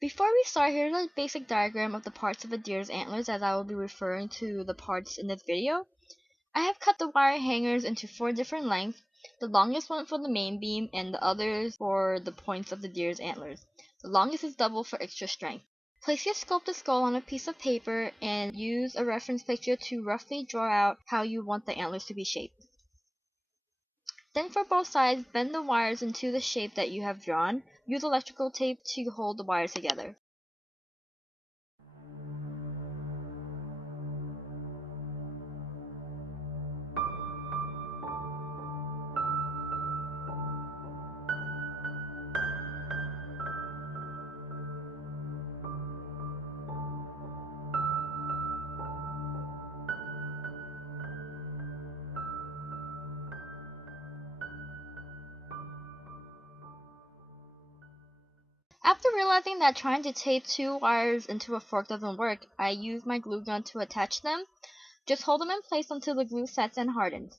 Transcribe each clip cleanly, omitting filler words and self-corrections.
Before we start, here's a basic diagram of the parts of a deer's antlers, as I will be referring to the parts in this video. I have cut the wire hangers into 4 different lengths, the longest one for the main beam and the others for the points of the deer's antlers. The longest is double for extra strength. Place your sculpted skull on a piece of paper and use a reference picture to roughly draw out how you want the antlers to be shaped. Then for both sides, bend the wires into the shape that you have drawn. Use electrical tape to hold the wires together. After realizing that trying to tape 2 wires into a fork doesn't work, I use my glue gun to attach them. Just hold them in place until the glue sets and hardens.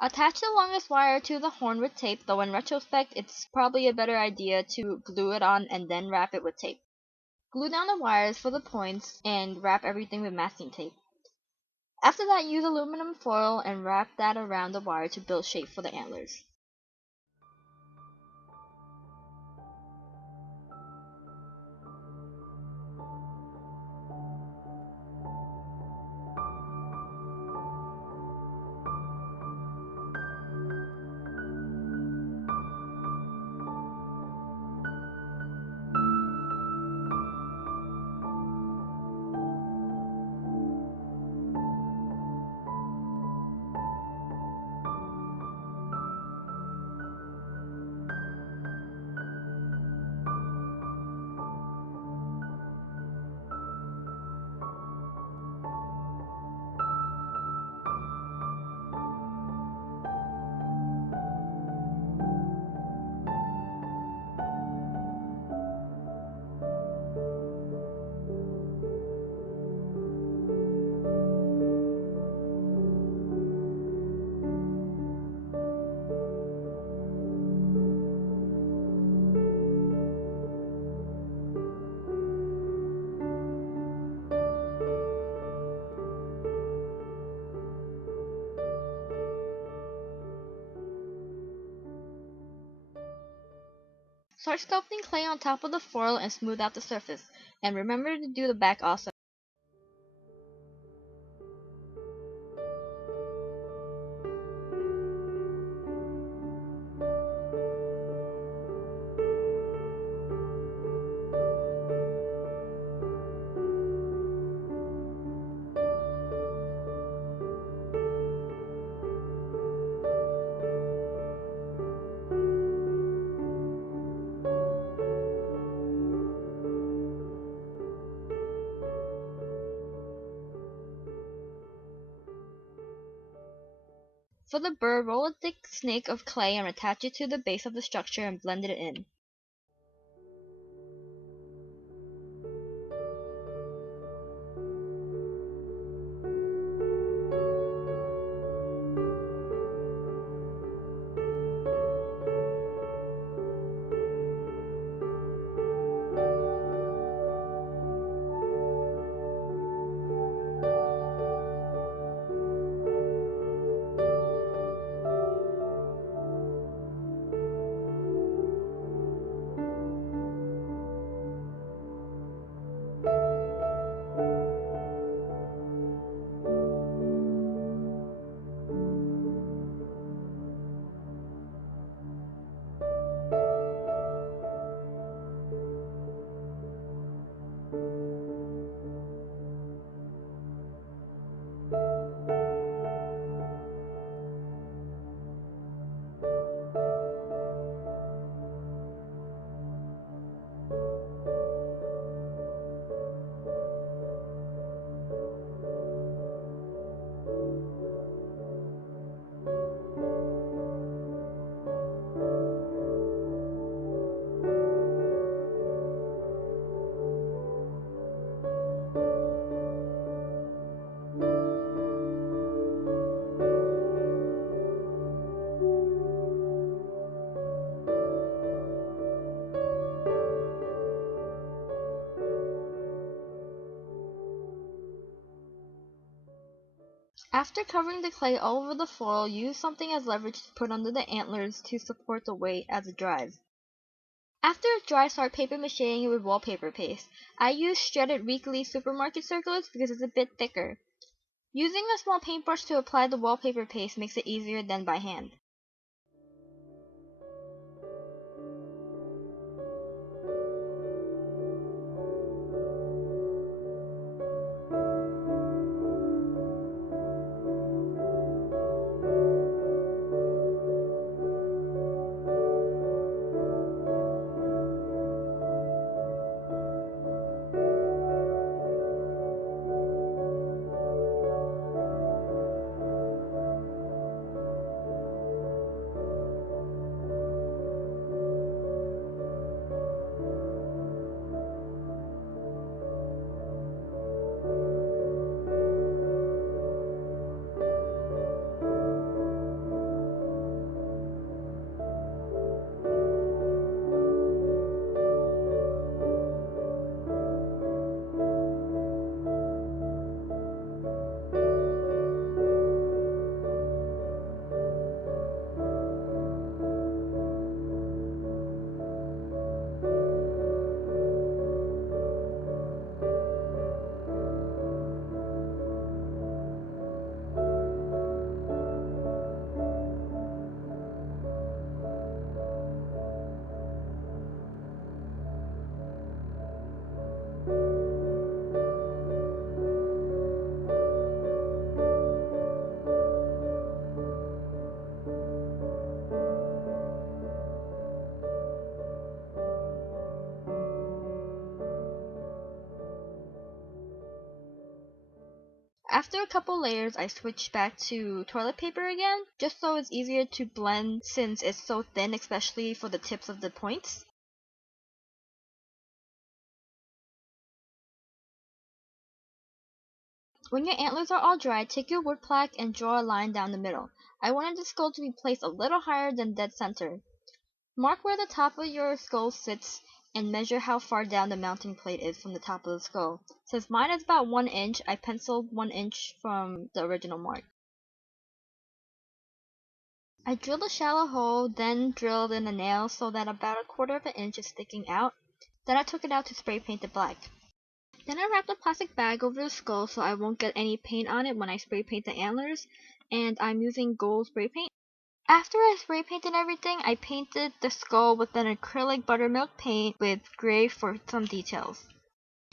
Attach the longest wire to the horn with tape, though in retrospect it's probably a better idea to glue it on and then wrap it with tape. Glue down the wires for the points and wrap everything with masking tape. After that, use aluminum foil and wrap that around the wire to build shape for the antlers. Start sculpting clay on top of the foil and smooth out the surface. And remember to do the back also. For the bird, roll a thick snake of clay and attach it to the base of the structure and blend it in. After covering the clay all over the foil, use something as leverage to put under the antlers to support the weight as it dries. After it dries, start paper macheing it with wallpaper paste. I use shredded weekly supermarket circulars because it's a bit thicker. Using a small paintbrush to apply the wallpaper paste makes it easier than by hand. After a couple layers, I switch back to toilet paper again, just so it's easier to blend since it's so thin, especially for the tips of the points. When your antlers are all dry, take your wood plaque and draw a line down the middle. I wanted the skull to be placed a little higher than dead center. Mark where the top of your skull sits and measure how far down the mounting plate is from the top of the skull. Since mine is about 1 inch, I penciled 1 inch from the original mark. I drilled a shallow hole, then drilled in a nail so that about 1/4 of an inch is sticking out. Then I took it out to spray paint it black. Then I wrapped a plastic bag over the skull so I won't get any paint on it when I spray paint the antlers, and I'm using gold spray paint. After I spray painted everything, I painted the skull with an acrylic buttermilk paint with gray for some details.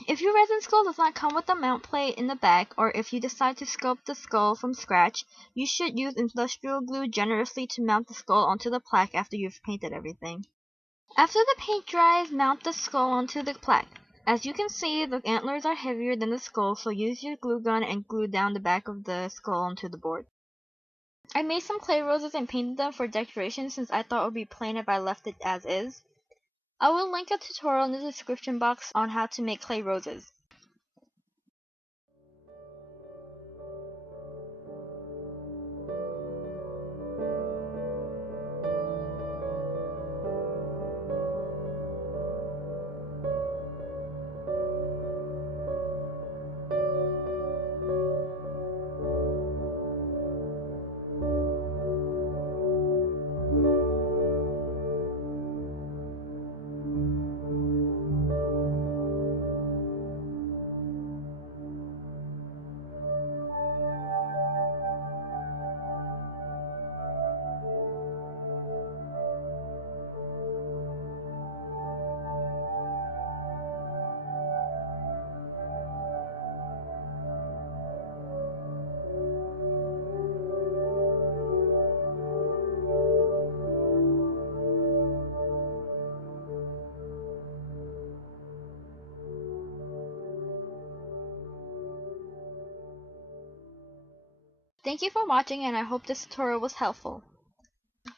If your resin skull does not come with a mount plate in the back, or if you decide to sculpt the skull from scratch, you should use industrial glue generously to mount the skull onto the plaque after you've painted everything. After the paint dries, mount the skull onto the plaque. As you can see, the antlers are heavier than the skull, so use your glue gun and glue down the back of the skull onto the board. I made some clay roses and painted them for decoration since I thought it would be plain if I left it as is. I will link a tutorial in the description box on how to make clay roses. Thank you for watching, and I hope this tutorial was helpful.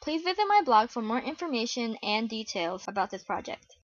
Please visit my blog for more information and details about this project.